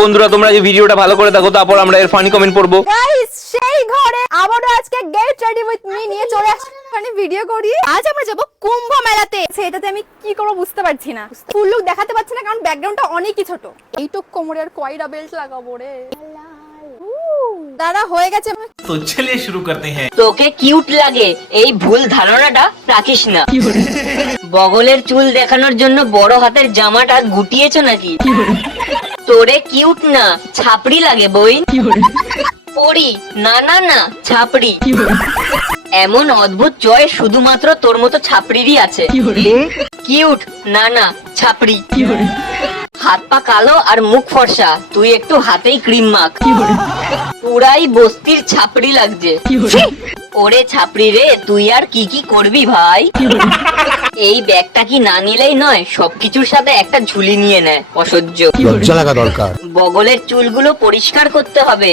বন্ধুরা তোমরা যে ভিডিওটা ভালো করে দেখো, তারপর আমরা এর ফানি কমেন্ট পড়বো। গাইস সেই ঘরে আবারও আজকে গেট রেডি উইথ মি নিয়ে চলে আসছি মানে ভিডিও করি। আজ আমরা যাব কুম্ভ মেলাতে। সেটাতে আমি কি করব বুঝতে পারছি না, ফুল লুক দেখাতে পারছি না কারণ ব্যাকগ্রাউন্ডটা অনেকই ছোট। এইটুক কোমরে আর কয়টা বেল্ট লাগাবো রে। দাদা হয়ে গেছে। তো চলিए শুরু করতে हैं। তোকে কিউট লাগে এই ভুল ধারণাটা রাখিস না। বগলের চুল দেখানোর জন্য বড় হাতের জামাটা গুটিয়েছো নাকি? তোরে কিউট না ছাপড়ি লাগে বই। পড়ি না না না ছাপড়ি। এমন অদ্ভুত চয়েস শুধুমাত্র তোর মতো ছাপড়িরই আছে। কিউট না না ছাপড়ি। হাত পা কালো আর মুখ ফর্সা, তুই একটু হাতেই ক্রিম মাখ। পুরাই বস্তির ছাপড়ি লাগছে। ওরে ছাপড়ি রে, তুই আর কি কি করবি ভাই? এই ব্যাগটা কি না নিলেই নয়, সবকিছুর সাথে একটা ঝুলি নিয়ে নেয়, অসহ্য। লজ্জা লাগা দরকার। বগলের চুলগুলো পরিষ্কার করতে হবে।